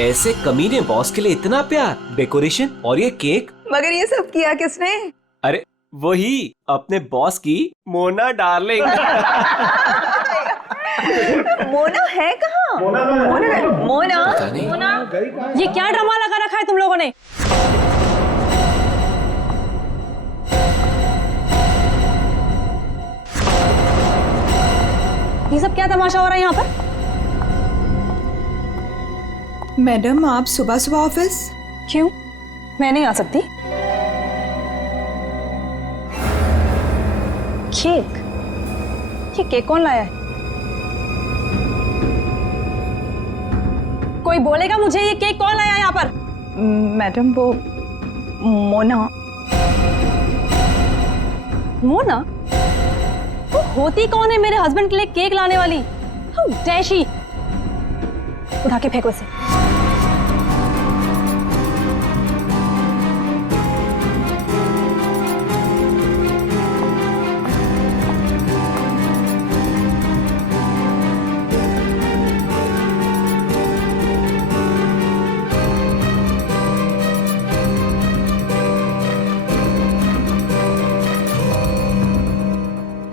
ऐसे कमीने बॉस के लिए इतना प्यार, डेकोरेशन और ये केक। मगर ये सब किया किसने? अरे वही अपने बॉस की मोना डार्लिंग। मोना है कहाँ? मोना पता नहीं। ये क्या ड्रामा लगा रखा है तुम लोगों ने? ये सब क्या तमाशा हो रहा है यहाँ पर? मैडम, आप सुबह सुबह ऑफिस? क्यों? मैं नहीं आ सकती। केक? ये केक कौन लाया है? कोई बोलेगा मुझे ये केक कौन लाया है यहाँ पर? मैडम, वो मोना। मोना? वो होती कौन है मेरे हस्बैंड के लिए केक लाने वाली? How dare she! उठा के फेंको इसे।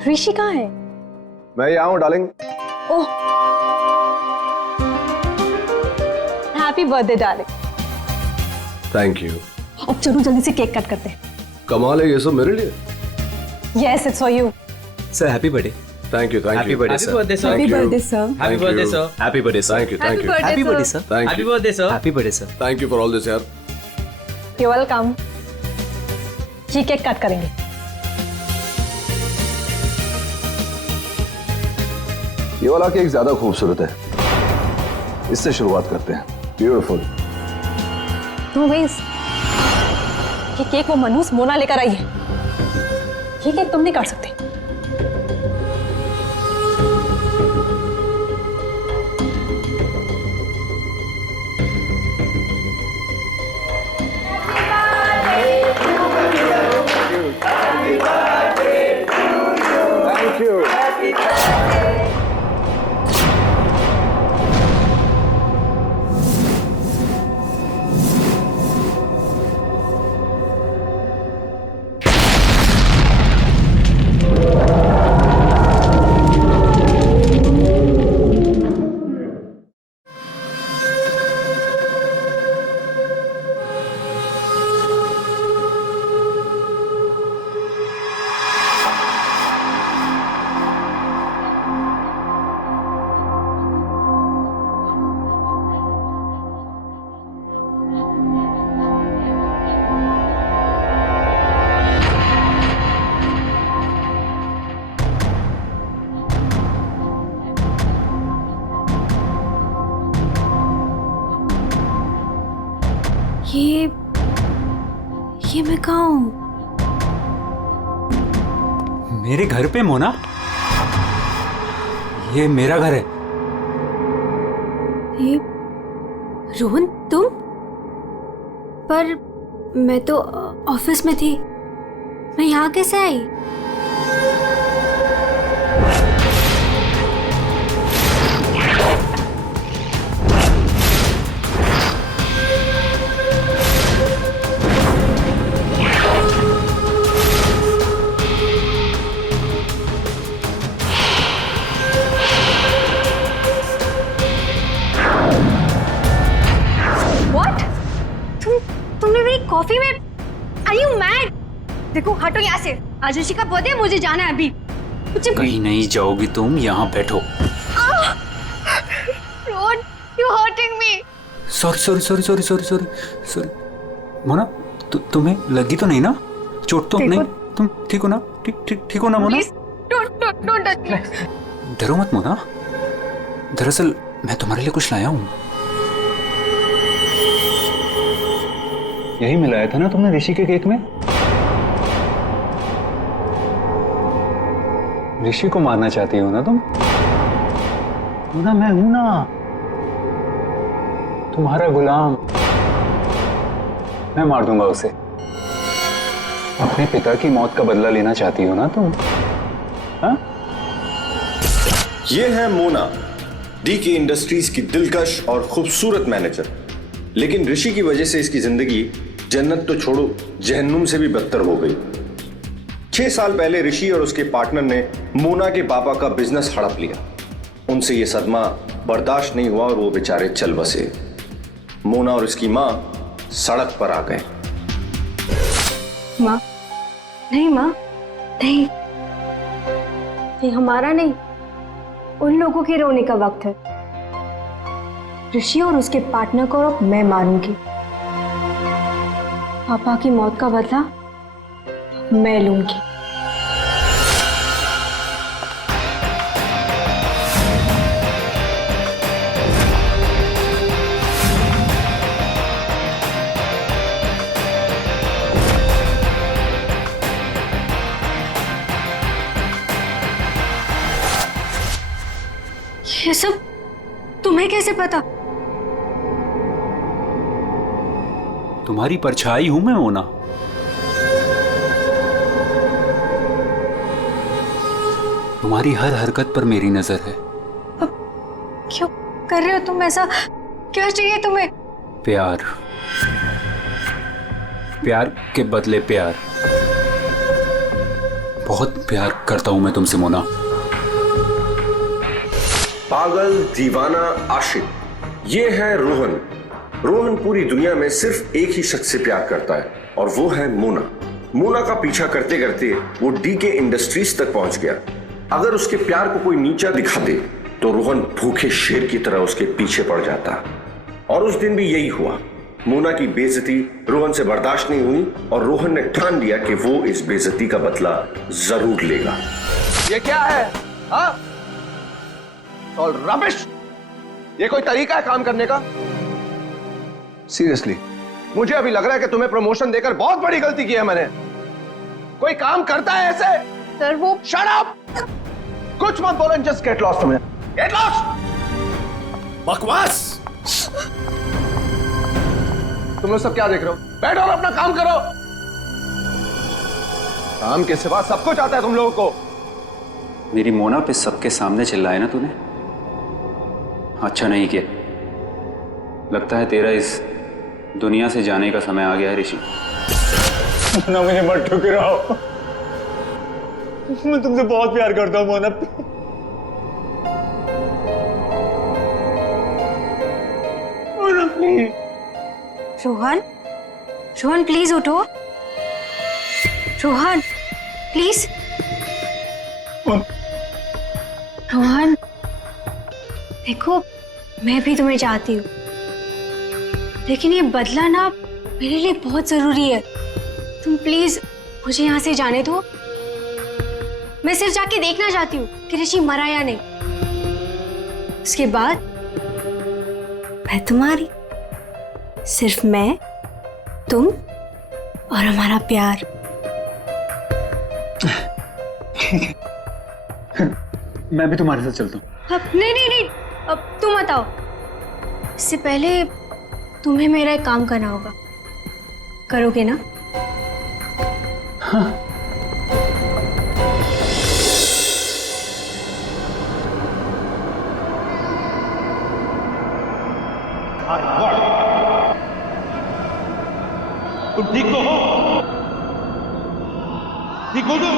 ऋषि कहाँ है? मैं यहाँ हूँ darling. Oh, happy birthday darling. Thank you. अब चलो जल्दी से केक कट करते हैं। कमाल है, ये सब मेरे लिए। Yes, it's for you. Sir happy birthday. Thank you, thank happy you. Birthday sir. Happy birthday sir. Happy birthday sir. Happy birthday sir. Thank you, thank you, happy birthday sir. Thank happy you, birthday sir. Happy birthday sir. Thank you for all this यार। You welcome. ये cake cut करेंगे। ये वाला cake ज्यादा खूबसूरत है, इससे शुरुआत करते हैं। ब्यूटीफुल। नो वेज, ये केक वो मनहूस मोना लेकर आई है। ये केक तुम नहीं काट सकते। Thank you. ये मैं कहाँ हूँ? मेरे घर पे मोना? ये मेरा घर है। ये रोहन, तुम? पर मैं तो ऑफिस में थी। मैं यहाँ कैसे आई? तुमने मेरी कॉफी में? Are you mad? देखो, हटो यहाँ से। आज ऋषि का बर्थडे, मुझे जाना है अभी। कहीं नहीं जाओगी तुम, यहाँ बैठो। Rohan, you're hurting me. Sorry Mona, तुम्हें लगी तो नहीं ना? चोट तो नहीं? तुम ठीक हो ना? ठीक हो ना Mona? Please, don't touch me. डरो मत मोना, दरअसल मैं तुम्हारे लिए कुछ लाया हूँ। यही मिलाया था ना तुमने ऋषि के केक में? ऋषि को मारना चाहती हो ना तुम? ना, मैं हूं ना, तुम्हारा गुलाम। मैं मार दूंगा उसे। अपने पिता की मौत का बदला लेना चाहती हो ना तुम? हाँ? ये है मोना, डीके इंडस्ट्रीज की दिलकश और खूबसूरत मैनेजर। लेकिन ऋषि की वजह से इसकी जिंदगी जन्नत तो छोड़ो जहन्नुम से भी बदतर हो गई। 6 साल पहले ऋषि और उसके पार्टनर ने मोना के पापा का बिजनेस हड़प लिया। उनसे यह सदमा बर्दाश्त नहीं हुआ और वो बेचारे चल बसे। मोना और उसकी मां सड़क पर आ गए। माँ, नहीं माँ, नहीं, ये हमारा नहीं, उन लोगों के रोने का वक्त है। ऋषि और उसके पार्टनर को अब मैं मारूंगी। पापा की मौत का बदला मैं लूंगी। ये सब तुम्हें कैसे पता? तुम्हारी परछाई हूं मैं मोना। तुम्हारी हर हरकत पर मेरी नजर है। क्यों कर रहे हो तुम ऐसा? क्या चाहिए तुम्हें? प्यार, प्यार के बदले प्यार। बहुत प्यार करता हूं मैं तुमसे मोना। पागल, दीवाना, आशिक, ये है रोहन। रोहन पूरी दुनिया में सिर्फ एक ही शख्स से प्यार करता है और वो है मोना। मोना का पीछा करते करते वो डीके इंडस्ट्रीज तक पहुंच गया। अगर उसके प्यार को कोई नीचा दिखाते तो रोहन भूखे शेर की तरह उसके पीछे पड़ जाता। और उस दिन भी यही हुआ। मोना की बेइज्जती रोहन से बर्दाश्त नहीं हुई और रोहन ने ठान लिया कि वो इस बेइज्जती का बदला जरूर लेगा। ये क्या है? हाँ? All rubbish. ये कोई तरीका है काम करने का? सीरियसली मुझे अभी लग रहा है कि तुम्हें प्रमोशन देकर बहुत बड़ी गलती की है मैंने। कोई काम करता है ऐसे? सर वो शट अप! कुछ मत बोलो, जस्ट गेट लॉस्ट। तुम्हें गेट लॉस्ट। बकवास। तुम लोग सब क्या देख रहे हो? बैठो और अपना काम करो। काम के सिवा सब कुछ आता है तुम लोगों को। मेरी मोना पे सबके सामने चिल्लाया ना तूने? अच्छा नहीं किया। लगता है तेरा इस दुनिया से जाने का समय आ गया है ऋषि। मोना, मुझे मत ठुकराओ। मैं तुमसे बहुत प्यार करता हूं मोना। मोना प्लीज। रोहन, रोहन प्लीज उठो। रोहन प्लीज। रोहन देखो, मैं भी तुम्हें चाहती हूँ, लेकिन ये बदला ना मेरे लिए बहुत जरूरी है। तुम प्लीज मुझे यहाँ से जाने दो। मैं सिर्फ जाके देखना चाहती हूँ कि ऋषि मरा या नहीं। उसके बाद मैं तुम्हारी, सिर्फ मैं, तुम और हमारा प्यार। मैं भी तुम्हारे साथ चलता हूँ। अब नहीं नहीं नहीं, अब तुम बताओ। इससे पहले तुम्हें मेरा एक काम करना होगा। करोगे ना? हाँ। तुम ठीक तो हो? ठीक हो तुम?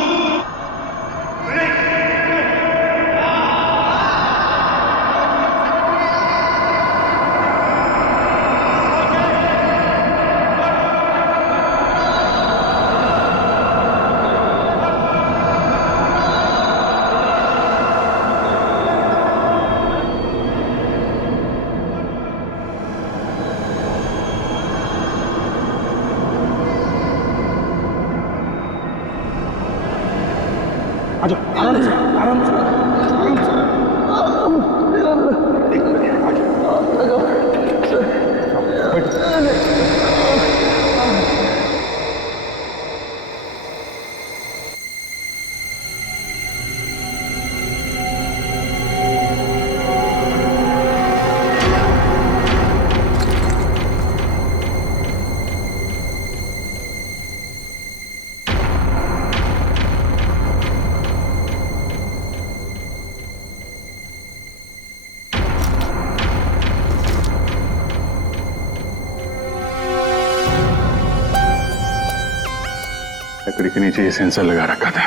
लकड़ी के नीचे ये सेंसर लगा रखा था,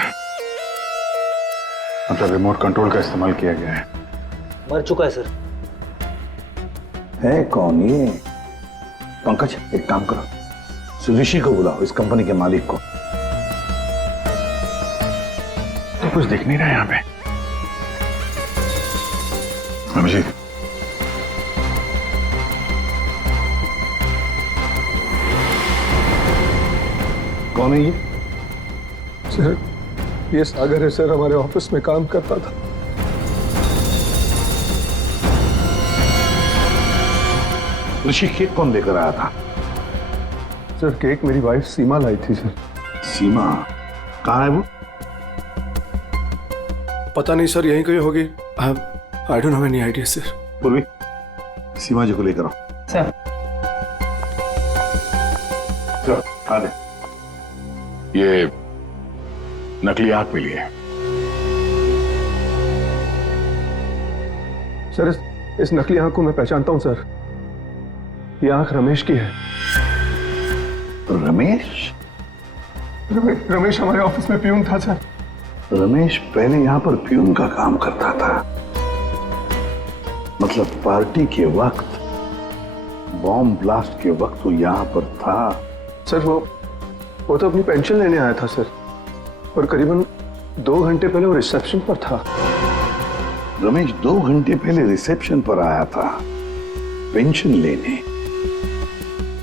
मतलब रिमोट कंट्रोल का इस्तेमाल किया गया है। मर चुका है सर। है कौन ये? पंकज, एक काम करो, ऋषि को बुलाओ, इस कंपनी के मालिक को। तो कुछ दिख नहीं रहा है यहाँ पे। अभिजीत, कौन है ये? सर, ये सागर है सर, हमारे ऑफिस में काम करता था। ऋषि केक कौन लेकर आया था? सर, केक मेरी वाइफ सीमा लाई थी सर। सीमा कहाँ है वो? पता नहीं सर, यहीं कहीं होगी। I don't have any idea sir. पूर्वी, सीमा जी को लेकर आओ। सर। चलो, आ दे। ये नकली आंख मिली है। सर, इस नकली आंख को मैं पहचानता हूं सर। ये आंख रमेश की है। रमेश? रमेश हमारे ऑफिस में प्यून था सर। रमेश पहले यहाँ पर प्यून का काम करता था, मतलब पार्टी के वक्त, बॉम्ब ब्लास्ट के वक्त वो यहाँ पर था। सर, वो तो अपनी पेंशन लेने आया था सर, और करीबन 2 घंटे पहले वो रिसेप्शन पर था। रमेश 2 घंटे पहले रिसेप्शन पर आया था पेंशन लेने,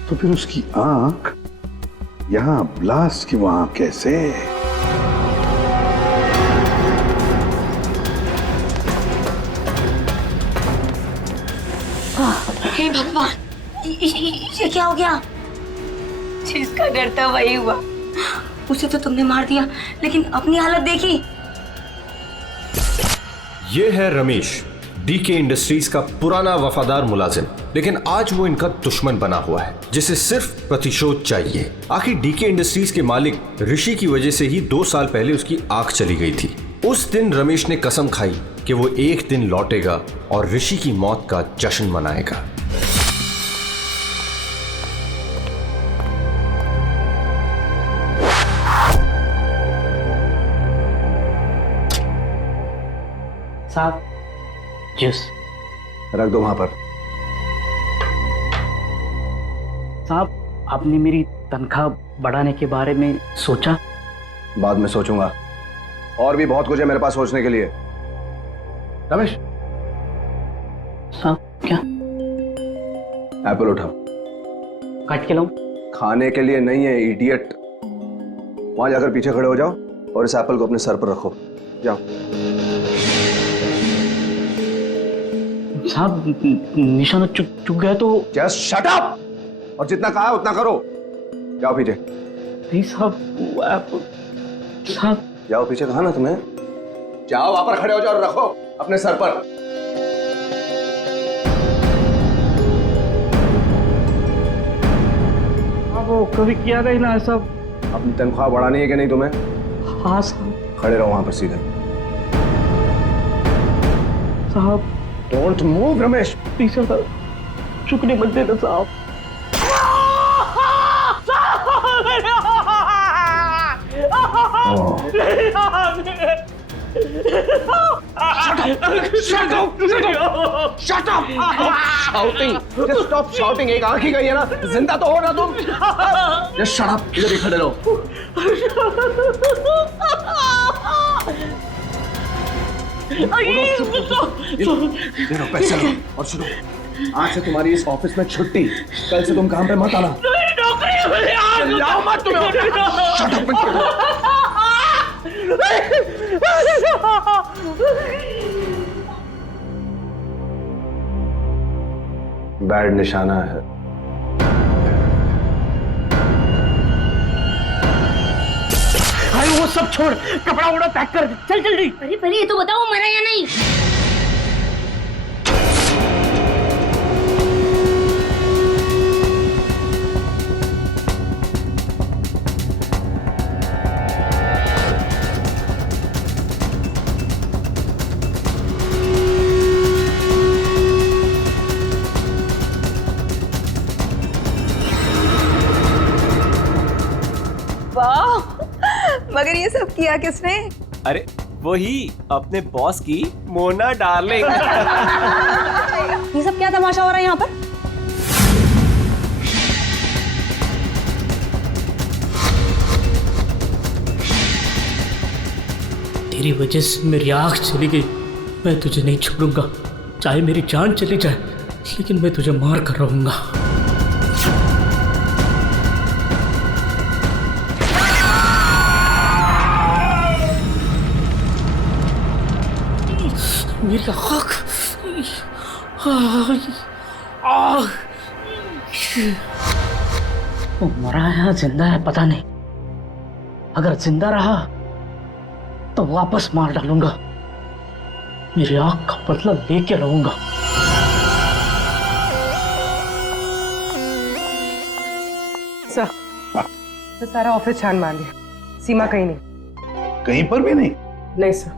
तो फिर उसकी आंख यहाँ ब्लास्ट की वहां कैसे? हे भगवान, ये क्या हो गया? जिसका डर था वही हुआ। उसे तो तुमने मार दिया, लेकिन अपनी हालत देखी। ये है रमेश, डीके इंडस्ट्रीज का पुराना वफादार मुलाजिम, लेकिन आज वो इनका दुश्मन बना हुआ है, जिसे सिर्फ प्रतिशोध चाहिए। आखिर डीके इंडस्ट्रीज के मालिक ऋषि की वजह से ही 2 साल पहले उसकी आंख चली गई थी। उस दिन रमेश ने कसम खाई कि वो एक दिन लौटेगा और ऋषि की मौत का जश्न मनाएगा। साहब, जूस रख दो वहां पर। साहब, आपने मेरी तनख्वाह बढ़ाने के बारे में सोचा? बाद में सोचूंगा, और भी बहुत कुछ है मेरे पास सोचने के लिए। रमेश, साहब क्या? एप्पल उठाओ। काट के लाऊं? खाने के लिए नहीं है इडियट। वहां जाकर पीछे खड़े हो जाओ और इस एप्पल को अपने सर पर रखो। जाओ। साहब, निशाना चुक गया तो? जस्ट शट अप, और जितना कहा उतना करो। जाओ पीछे। नहीं साहब, साहब जाओ पीछे, कहा ना तुम्हें। जाओ, वहां पर खड़े हो जाओ और रखो अपने सर पर। वो कभी किया गया ना साहब। अपनी तनख्वाह बढ़ानी है कि नहीं तुम्हें? हाँ साहब। खड़े रहो वहां पर सीधे। साहब don't move Ramesh. Please sir, चुकने मत देना साहब। Shut up! Shouting. Just stop shouting. एक आंख ही गई है ना, जिंदा तो हो ना तुम। Just shut up. इधर ही खड़े रहो। देखो, पैसे लो और सुनो, आज से तुम्हारी इस ऑफिस में छुट्टी। कल से तुम काम पे मत आना। चिल्लाओ मत तुम। Shut up, मत करो। बैड निशाना है। भाई वो सब छोड़, कपड़ा वपड़ा पैक कर, चल जल्दी। अरे पहले ये तो बताओ, मरा या नहीं? ये सब किया किसने? अरे वही अपने बॉस की मोना डार्लिंग। ये सब क्या तमाशा हो रहा है यहाँ पर? तेरी वजह से मेरी आँख चली गई। मैं तुझे नहीं छोड़ूंगा, चाहे मेरी जान चली जाए, लेकिन मैं तुझे मार कर रहूंगा। मेरी आँख, वो मरा है या जिंदा है पता नहीं। अगर जिंदा रहा तो वापस मार डालूंगा। मेरी आँख का बदला लेके रहूंगा। सर, तो सारा ऑफिस छान मार लिया, सीमा कहीं नहीं। कहीं पर भी नहीं? नहीं सर।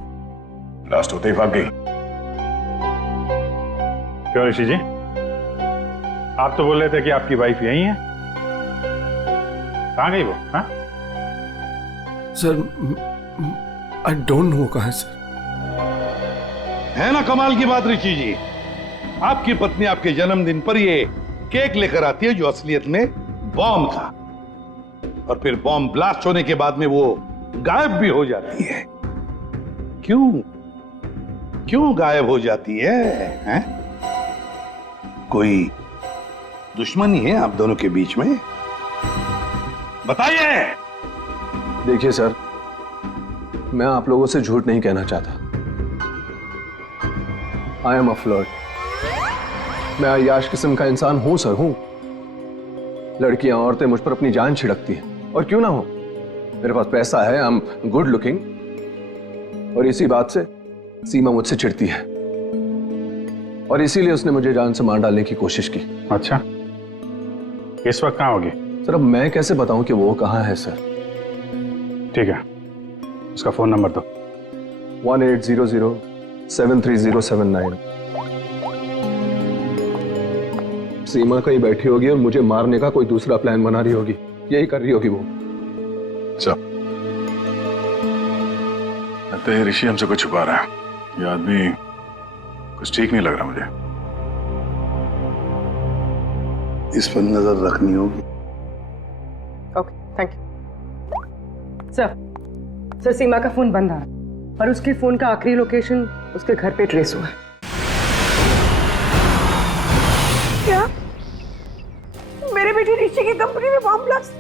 लास्ट होते ही भाग गई। क्यों ऋषि जी, आप तो बोल रहे थे कि आपकी वाइफ यही है, कहाँ गई वो? हाँ सर, आई डोंट नो कहाँ है सर। है ना कमाल की बात ऋषि जी, आपकी पत्नी आपके जन्मदिन पर ये केक लेकर आती है जो असलियत में बॉम्ब था, और फिर बॉम्ब ब्लास्ट होने के बाद में वो गायब भी हो जाती है। क्यों क्यों गायब हो जाती है, हैं? कोई दुश्मनी है आप दोनों के बीच में? बताइए। देखिए सर, मैं आप लोगों से झूठ नहीं कहना चाहता। I am a flirt. मैं अय्याश किस्म का इंसान हूं सर, हूं। लड़कियां, औरतें मुझ पर अपनी जान छिड़कती हैं, और क्यों ना हो। मेरे पास पैसा है, आई एम गुड लुकिंग, और इसी बात से सीमा मुझसे चिढ़ती है, और इसीलिए उसने मुझे जान से मार डालने की कोशिश की। अच्छा, इस वक्त कहाँ होगी? सर अब मैं कैसे बताऊं कि वो कहाँ है सर? ठीक है, उसका फोन नंबर दो। 1800-730-79। सीमा कहीं बैठी होगी और मुझे मारने का कोई दूसरा प्लान बना रही होगी, यही कर रही होगी वो। लगता है ऋषि हमसे कुछ छुपा रहा है। ये आदमी कुछ ठीक नहीं लग रहा मुझे। इस पर नजर रखनी होगी। Okay, thank you. सर, सीमा का फोन बंद आ रहा है, पर उसके फोन का आखिरी लोकेशन उसके घर पे ट्रेस हुआ है। क्या? मेरे बेटे ऋषि की कंपनी में बॉम्ब ब्लास्ट?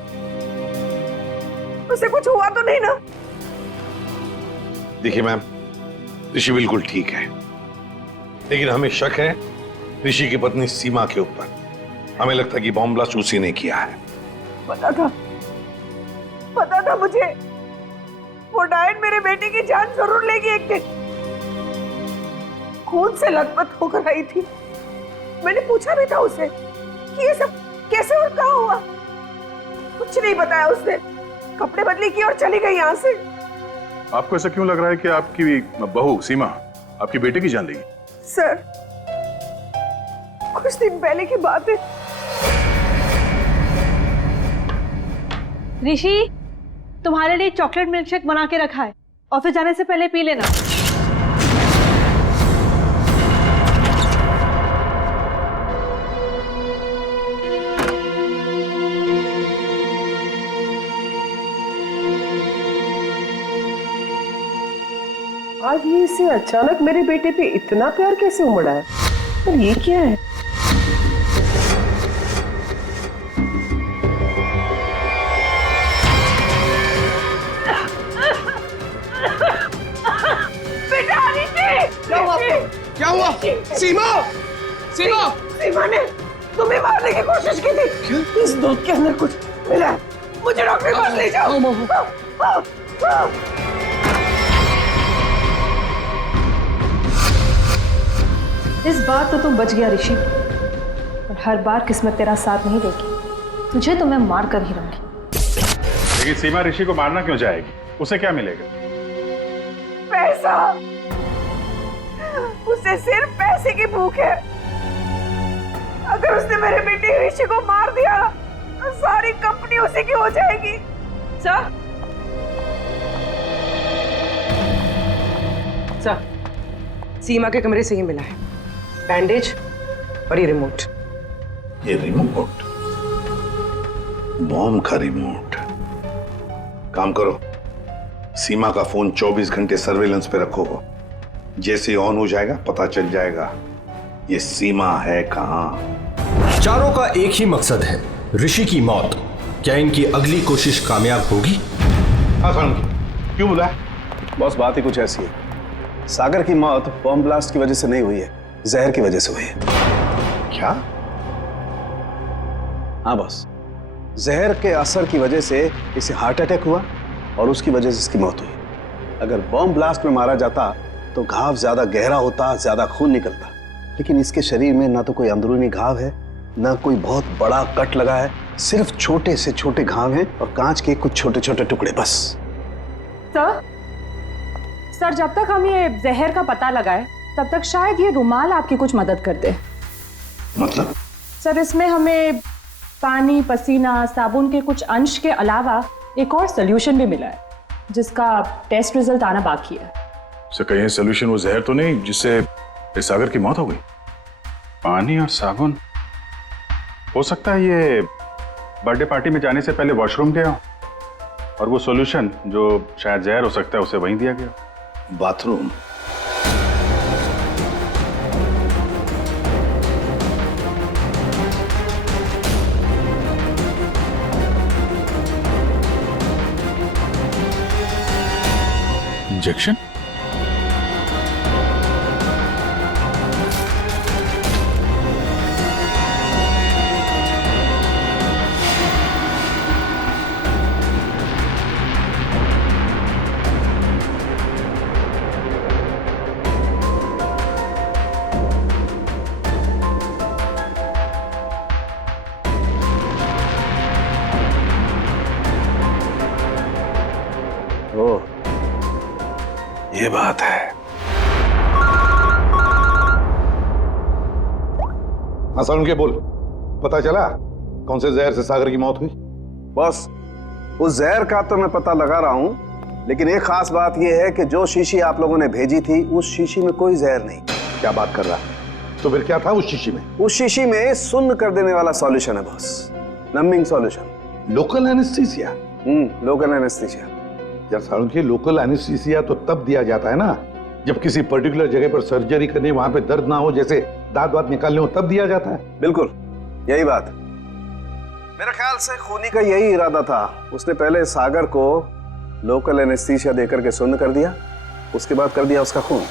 उसे कुछ हुआ तो नहीं ना? देखिए मैम, ऋषि बिल्कुल ठीक है, लेकिन हमें शक है ऋषि की पत्नी सीमा के ऊपर। हमें लगता है कि बॉम्ब ब्लास्ट उसी ने किया है। पता था मुझे, वो डायन मेरे बेटे की जान जरूर लेगी एक दिन। खून से लथपथ होकर आई थी। मैंने पूछा भी था उसे कि ये सब कैसे और कहाँ हुआ। कुछ नहीं बताया उसने। कपड़े बदली की और चली गई यहाँ से। आपको ऐसा क्यों लग रहा है कि आपकी बहू सीमा आपकी बेटे की जान लेगी? सर, कुछ दिन पहले की बात है। ऋषि, तुम्हारे लिए चॉकलेट मिल्कशेक बना के रखा है, ऑफिस जाने से पहले पी लेना। आज ये इसे अचानक मेरे बेटे पे इतना प्यार कैसे उमड़ा है? और ये क्या है? क्या हुआ? सीमा! सीमा! सीमा ने तुम्हें मारने की कोशिश की थी। इस दूध के अंदर कुछ मिला है। मुझे डॉक्टर के पास ले जाओ। इस बार तो तुम बच गया ऋषि, और हर बार किस्मत तेरा साथ नहीं देगी। तुझे तो मैं मार कर ही रहूंगी। लेकिन सीमा ऋषि को मारना क्यों चाहेगी? उसे क्या मिलेगा? पैसा। उसे सिर्फ पैसे की भूख है। अगर उसने मेरे बेटे ऋषि को मार दिया तो सारी कंपनी उसी की हो जाएगी। सर, सीमा के कमरे से ही मिला है, बैंडेज और ये रिमोट। ये रिमोट? बॉम्ब का रिमोट? काम करो, सीमा का फोन 24 घंटे सर्वेलेंस पे रखो। जैसे ऑन हो जाएगा पता चल जाएगा ये सीमा है कहां। चारों का एक ही मकसद है, ऋषि की मौत। क्या इनकी अगली कोशिश कामयाब होगी? हाँ सर, क्यों बुलाया? बॉस, बात ही कुछ ऐसी है। सागर की मौत बॉम्ब ब्लास्ट की वजह से नहीं हुई है, जहर की वजह से हुई है। क्या? हाँ बॉस, जहर के असर की वजह से इसे हार्ट अटैक हुआ और उसकी वजह से इसकी मौत हुई। अगर बॉम्ब ब्लास्ट में मारा जाता तो घाव ज्यादा गहरा होता, ज्यादा खून निकलता, लेकिन इसके शरीर में ना तो कोई अंदरूनी घाव है, ना कोई बहुत बड़ा कट लगा है, सिर्फ छोटे से छोटे घाव हैं और कांच के कुछ छोटे छोटे टुकड़े बस। सर, जब तक हम ये जहर का पता लगाए तब तक शायद ये रुमाल आपकी कुछ मदद कर दे। मतलब? सर, इसमें हमें पानी, पसीना, साबुन के कुछ अंश के अलावा एक और सोल्यूशन भी मिला है जिसका टेस्ट रिजल्ट आना बाकी है। से कहीं सोल्यूशन वो जहर तो नहीं जिससे सागर की मौत हो गई? पानी और साबुन? हो सकता है ये बर्थडे पार्टी में जाने से पहले वॉशरूम गया और वो सॉल्यूशन जो शायद जहर हो सकता है उसे वहीं दिया गया। बाथरूम? इंजेक्शन? ओह, ये बात है। हाँ सर, उनके बोल, पता चला कौन से जहर से सागर की मौत हुई? बॉस, उस जहर का तो मैं पता लगा रहा हूं, लेकिन एक खास बात यह है कि जो शीशी आप लोगों ने भेजी थी उस शीशी में कोई जहर नहीं। क्या बात कर रहा है? तो फिर क्या था उस शीशी में? उस शीशी में सुन्न कर देने वाला सॉल्यूशन है boss, numbing solution. Local anaesthesia? Local anaesthesia. यार सारुंखी, लोकल एनेस्थीसिया तो तब दिया जाता है ना जब किसी पर्टिकुलर जगह पर सर्जरी करनी, वहां पे दर्द ना हो, जैसे दांत वात निकालने हो, तब दिया जाता है। बिल्कुल यही बात। मेरा ख्याल से खूनी का यही इरादा था। उसने पहले सागर को लोकल एनेस्थीसिया देकर के सुन्न कर दिया, उसके बाद कर दिया उसका खून।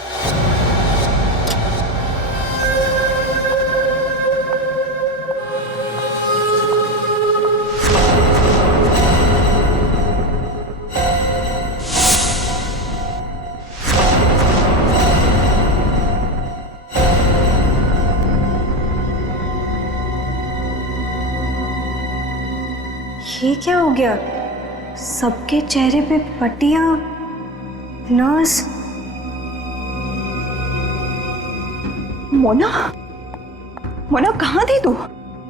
ये क्या हो गया? सबके चेहरे पे पट्टियां, नर्स। मोना, मोना कहाँ थी तू?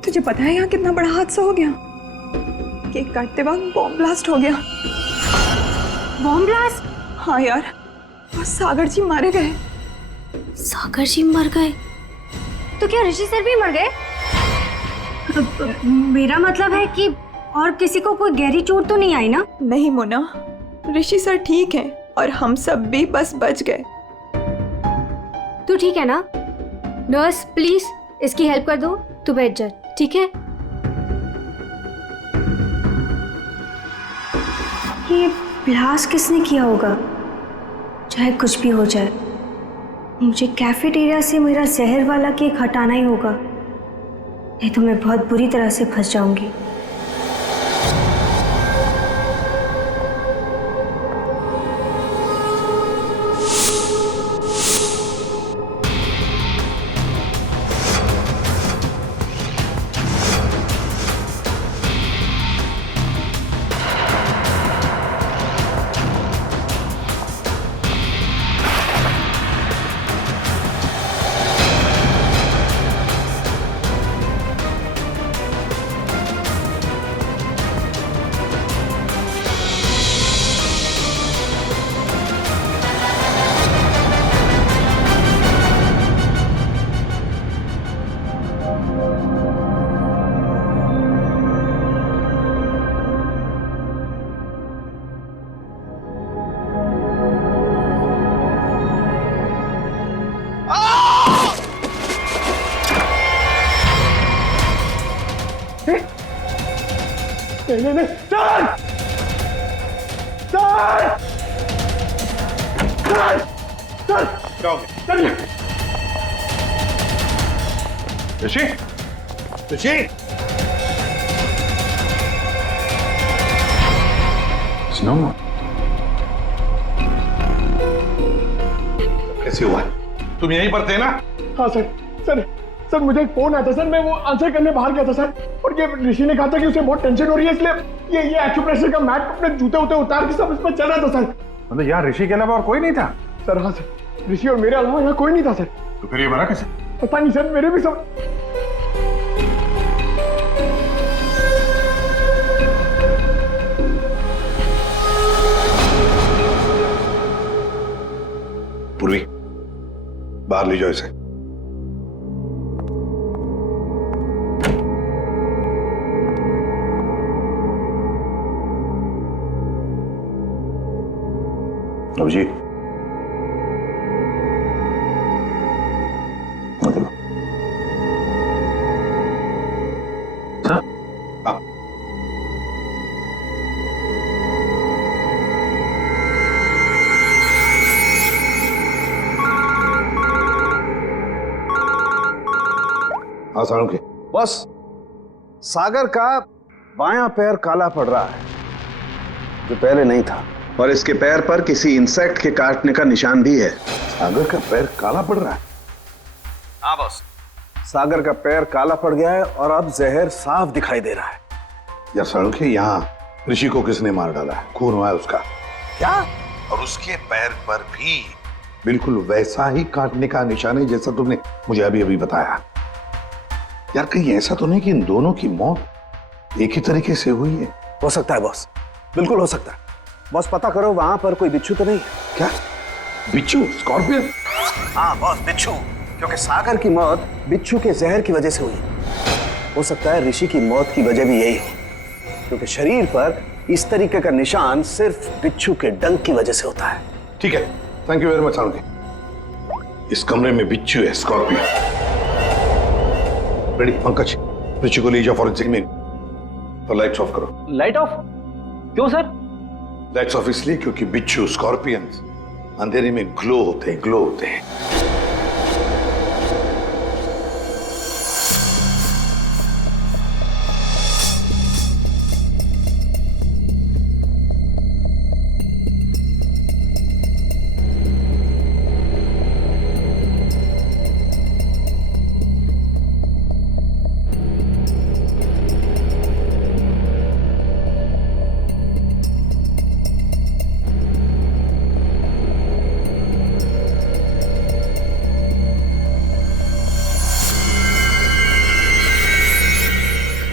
तुझे पता है यहाँ कितना बड़ा हादसा हो गया? केक काटते वक्त बॉम्ब ब्लास्ट हो गया। Bomb blast? हाँ यार, और सागर जी मारे गए। सागर जी मर गए? तो क्या ऋषि सर भी मर गए? मेरा मतलब है कि और किसी को कोई गहरी चोट तो नहीं आई ना? नहीं मोना, ऋषि सर ठीक हैं और हम सब भी बस बच गए। तू ठीक है ना? नर्स प्लीज इसकी हेल्प कर दो, तू बैठ जा, ठीक है? ये ब्लास्ट किसने किया होगा? चाहे कुछ भी हो जाए, मुझे कैफेटेरिया से मेरा जहर वाला केक हटाना ही होगा, नहीं तो मैं बहुत बुरी तरह से फंस जाऊंगी। नहीं नहीं, सर सर सर सर क्या हो गया? चलिए। ऋषि, ऋषि, स्नो कैसे हुआ? तुम यहीं पर थे ना? हाँ सर सर सर मुझे एक फोन आया था सर, मैं वो आंसर करने बाहर गया था सर, और ये ऋषि ने कहा था कि उसे बहुत टेंशन हो रही है, इसलिए ये एक्यूप्रेशर का मैट अपने जूते उते उतार के सब इस पर चल रहा था सर। मतलब यार ऋषि के अलावा और कोई नहीं था? सर हाँ सर, ऋषि और मेरे अलावा यहाँ कोई नहीं था सर। तो फिर ये बना कैसे? पता नहीं सर, मेरे भी सब। पूर्वी, बाहर ले जाओ इसे। अभिजीत, आसानों के बस सागर का बायां पैर काला पड़ रहा है, जो पहले नहीं था, और इसके पैर पर किसी इंसेक्ट के काटने का निशान भी है। सागर का पैर काला पड़ रहा है? हाँ बॉस, सागर का पैर काला पड़ गया है और अब जहर साफ दिखाई दे रहा है। या सड़क के यहाँ ऋषि को किसने मार डाला है? खून हुआ है उसका क्या? और उसके पैर पर भी बिल्कुल वैसा ही काटने का निशान है जैसा तुमने मुझे अभी अभी बताया। यार कहीं ऐसा तो नहीं कि इन दोनों की मौत एक ही तरीके से हुई है? हो सकता है बॉस, बिल्कुल हो सकता है। बॉस पता करो वहां पर कोई बिच्छू तो नहीं है। क्या बिच्छू? स्कॉर्पियन? हाँ बॉस, बिच्छू, क्योंकि सागर की मौत बिच्छू के जहर की वजह से हुई। हो सकता है ऋषि की मौत की वजह भी यही हो, क्योंकि शरीर पर इस तरीके का निशान सिर्फ बिच्छू के डंक की वजह से होता है। ठीक है, thank you very much Salunke. इस कमरे में बिच्छू है, स्कॉर्पियन। रेडी पंकज, ऋषि को ले जाओ फॉरेंसिक में। और लाइट्स ऑफ करो। Light of? क्यों सर? लाइट्स ऑफ इसलिए क्योंकि बिच्छू, स्कॉर्पियन अंधेरे में ग्लो होते हैं, ग्लो होते हैं।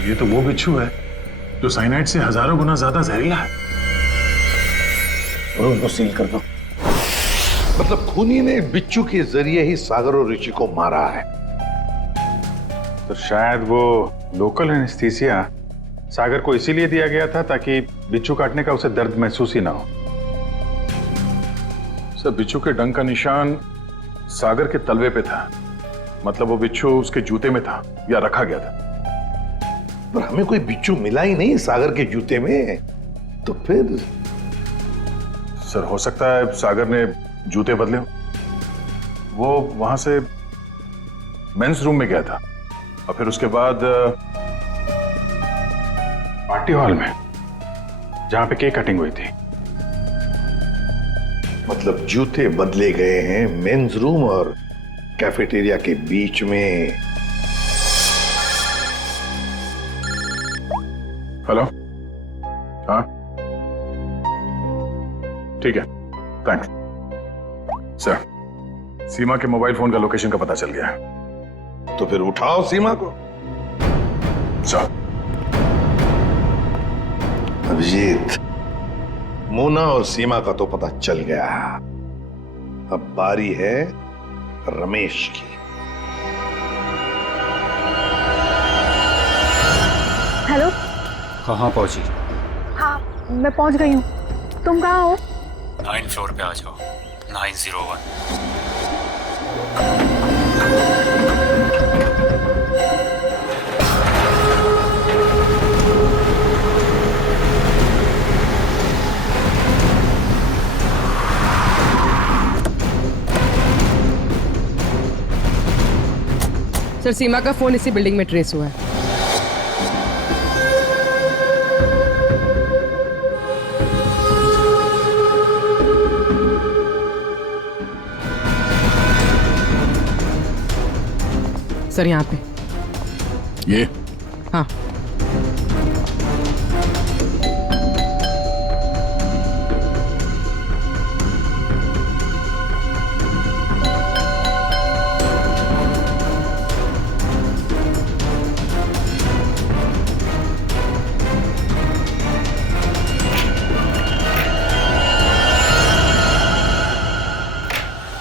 ये तो वो बिच्छू है जो साइनाइड से हजारों गुना ज्यादा जहरीला है। और उनको सील कर दो। मतलब खूनी ने बिच्छू के जरिए ही सागर और ऋषि को मारा है। तो शायद वो लोकल एनेस्थीसिया सागर को इसीलिए दिया गया था ताकि बिच्छू काटने का उसे दर्द महसूस ही ना हो। सर, बिच्छू के डंक का निशान सागर के तलवे पे था, मतलब वो बिच्छू उसके जूते में था या रखा गया था। पर हमें कोई बिच्छू मिला ही नहीं सागर के जूते में, तो फिर? सर, हो सकता है सागर ने जूते बदले हो। वो वहां से मेंस रूम में गया था और फिर उसके बाद पार्टी हॉल में जहां पे केक कटिंग हुई थी। मतलब जूते बदले गए हैं मेंस रूम और कैफेटेरिया के बीच में। हेलो, हाँ ठीक है, थैंक्स सर। सीमा के मोबाइल फोन का लोकेशन का पता चल गया है। तो फिर उठाओ सीमा को। सर, अभिजीत, मोना और सीमा का तो पता चल गया। अब बारी है रमेश की। हेलो। कहाँ पहुंची? हाँ, मैं पहुंच गई हूँ। तुम कहाँ हो? 9 फ्लोर पे आ जाओ। 901। सर सीमा का फोन इसी बिल्डिंग में ट्रेस हुआ है। सर यहाँ पे ये हाँ।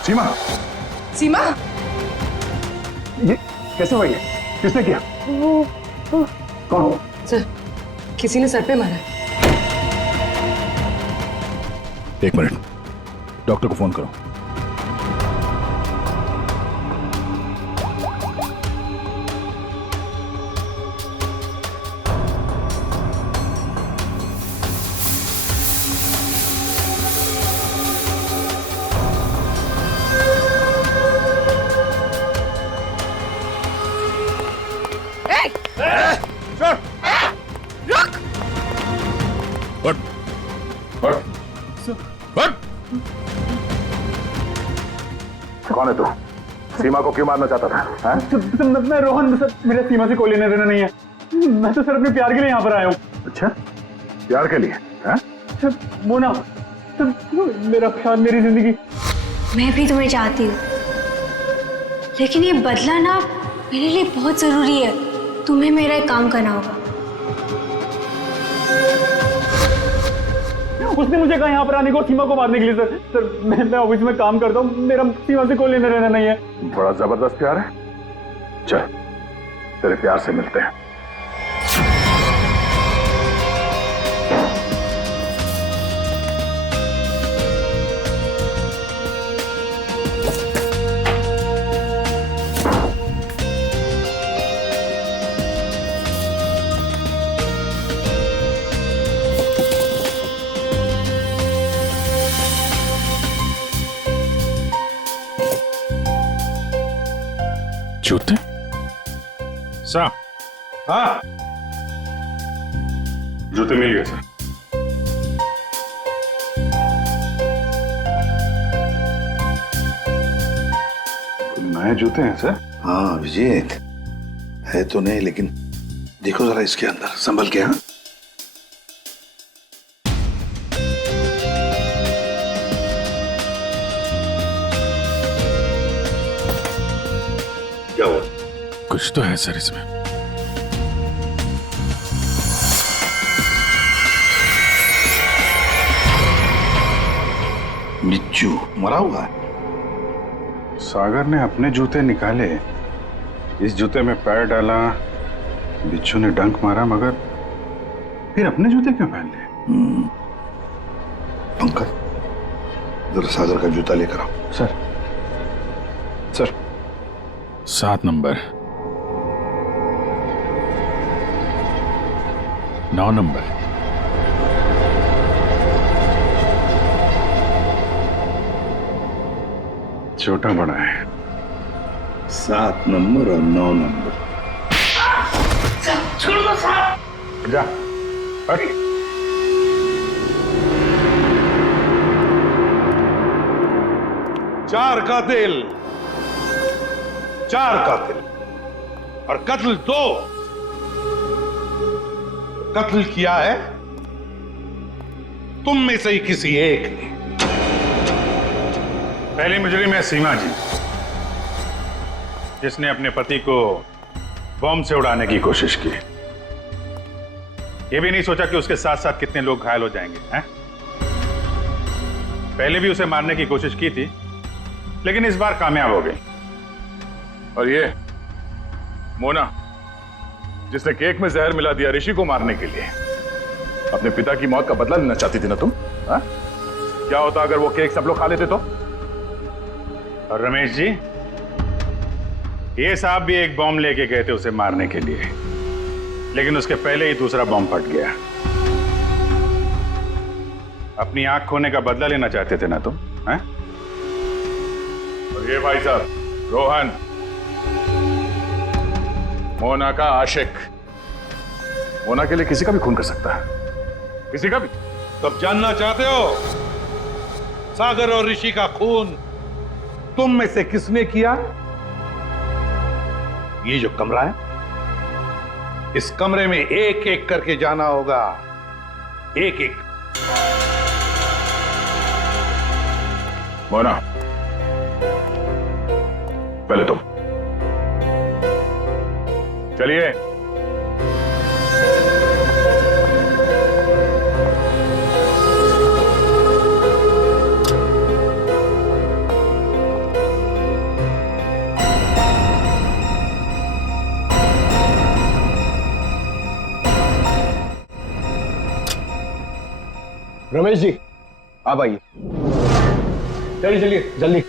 सीमा, सीमा ये कैसे हुआ? ये किसने किया? कौन? सर किसी ने सर पे मारा। एक मिनट, डॉक्टर को फोन करो। कौन है तू? सीमा को क्यों मारना चाहता था? मैं रोहन, सर मेरा सीमा से कोई लेना देना नहीं है। मैं तो सर अपने प्यार के लिए यहाँ पर आया हूँ। अच्छा, प्यार के लिए? हैं? मोना, सर मेरा प्यार, मेरी जिंदगी। मैं भी तुम्हें चाहती हूँ, लेकिन ये बदला ना मेरे लिए बहुत जरूरी है। तुम्हें मेरा एक काम करना होगा। उसने मुझे कहा यहाँ पर आने को, सीमा को मारने के लिए। सर मैं ऑफिस में काम करता हूँ, मेरा सीमा से कोई लेना देना नहीं है। बड़ा जबरदस्त प्यार है। चल, तेरे प्यार से मिलते हैं। जूते? सर, हाँ, जूते मिल गए सर। नए जूते हैं सर? हाँ विजेत, है तो नहीं, लेकिन देखो जरा इसके अंदर, संभल के। हाँ, क्या हुआ? कुछ तो है सर इसमें। बिच्छू मरा हुआ है। सागर ने अपने जूते निकाले, इस जूते में पैर डाला, बिच्छू ने डंक मारा, मगर फिर अपने जूते क्यों पहन लिए? पंकज, जरा सागर का जूता लेकर आओ। सर, सर 7 नंबर, 9 नंबर, छोटा बड़ा है। 7 नंबर और 9 नंबर। छोड़ दो साहब। जा, हट। चार कातिल और कत्ल 2। कत्ल किया है तुम में से ही किसी एक ने। पहली मुजरिम है सीमा जी, जिसने अपने पति को बम से उड़ाने की कोशिश की। यह भी नहीं सोचा कि उसके साथ साथ कितने लोग घायल हो जाएंगे। हैं? पहले भी उसे मारने की कोशिश की थी, लेकिन इस बार कामयाब हो गई। और ये मोना, जिसने केक में जहर मिला दिया ऋषि को मारने के लिए, अपने पिता की मौत का बदला लेना चाहती थी ना तुम? हा? क्या होता अगर वो केक सब लोग खा लेते तो? और रमेश जी, ये साहब भी एक बॉम्ब लेके गए थे उसे मारने के लिए, लेकिन उसके पहले ही दूसरा बॉम्ब फट गया। अपनी आंख खोने का बदला लेना चाहते थे ना तुम? हैं? और ये भाई साहब रोहन, मोना का आशिक मोना के लिए किसी का भी खून कर सकता है, किसी का भी। तब जानना चाहते हो सागर और ऋषि का खून तुम में से किसने किया? ये जो कमरा है, इस कमरे में एक एक करके जाना होगा, एक एक। मोना, पहले तुम चलिए। रमेश जी, आप आइए। चलिए चलिए जल्दी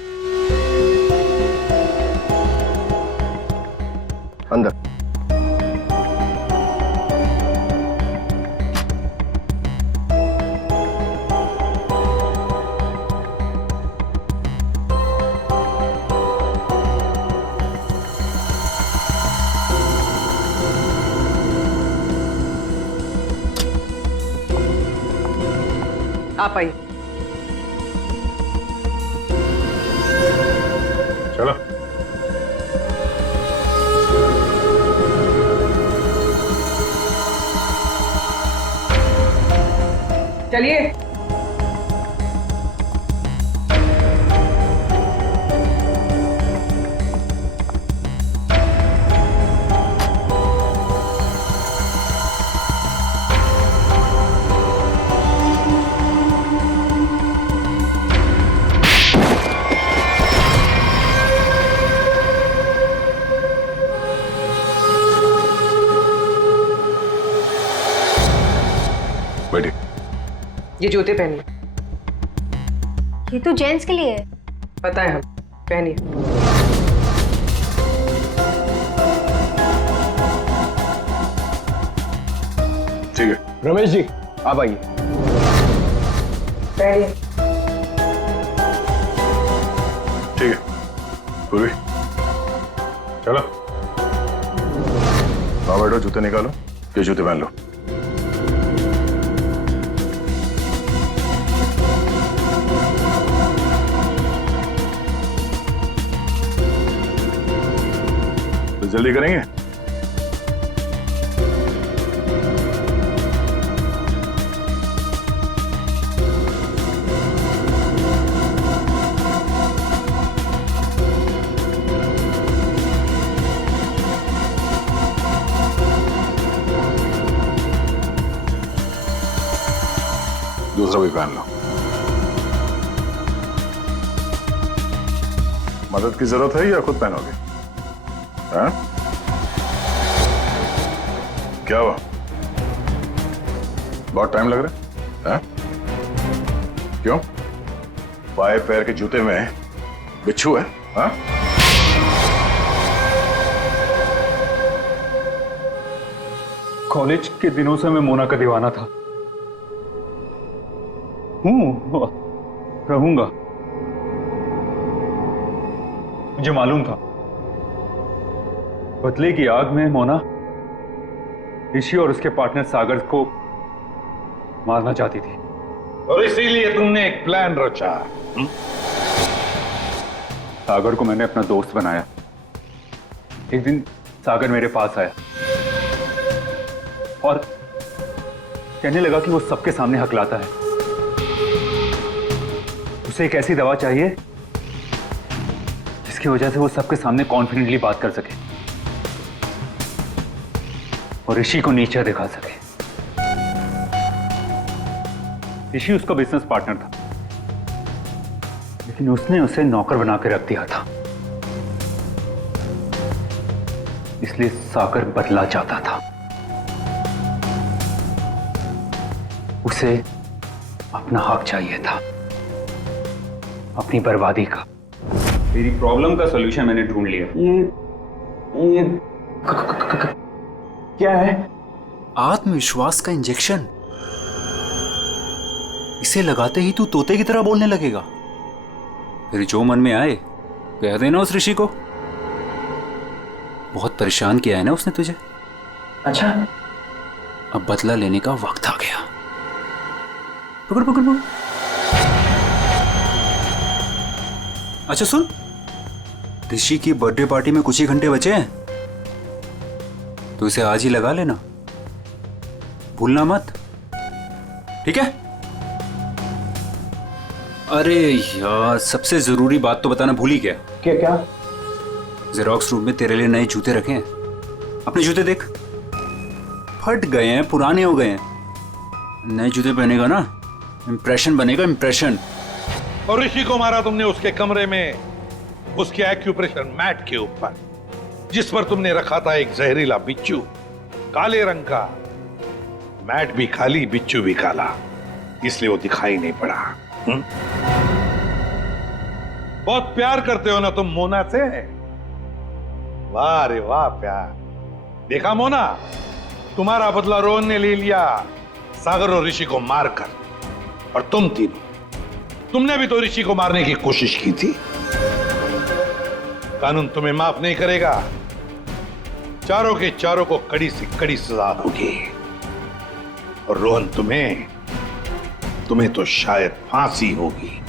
अंदर। आप आइए। चलो। चलिए। बैठिए। ये जूते पहनिए। ये तो जेंट्स के लिए है। पता है, हम पहनिए। ठीक है। रमेश जी, आप आइए। पहनिए। ठीक है पूरी, चलो। आओ बैठो, जूते निकालो। ये जूते पहन लो। तो जल्दी करेंगे। दूसरा भी पहन लो। मदद की जरूरत है या खुद पहनोगे? हाँ? क्या हुआ? बहुत टाइम लग रहा है? हाँ? क्यों? बाएं पैर के जूते में बिच्छू है? हाँ? कॉलेज के दिनों से मैं मोना का दीवाना था, रहूंगा। मुझे मालूम था बदले की आग में मोना ऋषि और उसके पार्टनर सागर को मारना चाहती थी, और इसीलिए तुमने एक प्लान रचा। सागर को मैंने अपना दोस्त बनाया। एक दिन सागर मेरे पास आया और कहने लगा कि वो सबके सामने हकलाता है। उसे एक ऐसी दवा चाहिए जिसकी वजह से वो सबके सामने कॉन्फिडेंटली बात कर सके और ऋषि को नीचा दिखा सके। ऋषि उसका बिजनेस पार्टनर था, लेकिन उसने उसे नौकर बना के रख दिया था। इसलिए सागर बदला चाहता था। उसे अपना हक चाहिए था, अपनी बर्बादी का। तेरी प्रॉब्लम का सॉल्यूशन मैंने ढूंढ लिया। ये क्या है? आत्मविश्वास का इंजेक्शन। इसे लगाते ही तू तोते की तरह बोलने लगेगा। फिर जो मन में आए कह देना उस ऋषि को। बहुत परेशान किया है ना उसने तुझे। अच्छा, अब बदला लेने का वक्त आ गया। पकड़ पकड़ पकड़। अच्छा सुन, ऋषि की बर्थडे पार्टी में कुछ ही घंटे बचे हैं, तो इसे आज ही लगा लेना, भूलना मत, ठीक है? अरे यार, सबसे जरूरी बात तो बताना भूल ही गया। क्या क्या? जेरोक्स रूम में तेरे लिए नए जूते रखे हैं। अपने जूते देख, फट गए हैं, पुराने हो गए हैं। नए जूते पहनेगा ना, इंप्रेशन बनेगा, इंप्रेशन। और ऋषि को मारा तुमने उसके कमरे में, उसके एक्यूप्रेशर मैट के ऊपर, जिस पर तुमने रखा था एक जहरीला बिच्छू, काले रंग का। मैट भी खाली, बिच्छू भी काला, इसलिए वो दिखाई नहीं पड़ा। बहुत प्यार करते हो ना तुम मोना से? वाह रे वाह प्यार। देखा मोना, तुम्हारा बदला रोहन ने ले लिया सागर और ऋषि को मारकर। और तुम तीनों, तुमने भी तो ऋषि को मारने की कोशिश की थी। कानून तुम्हें माफ नहीं करेगा। चारों के चारों को कड़ी से कड़ी सजा होगी। और रोहन, तुम्हें तो शायद फांसी होगी।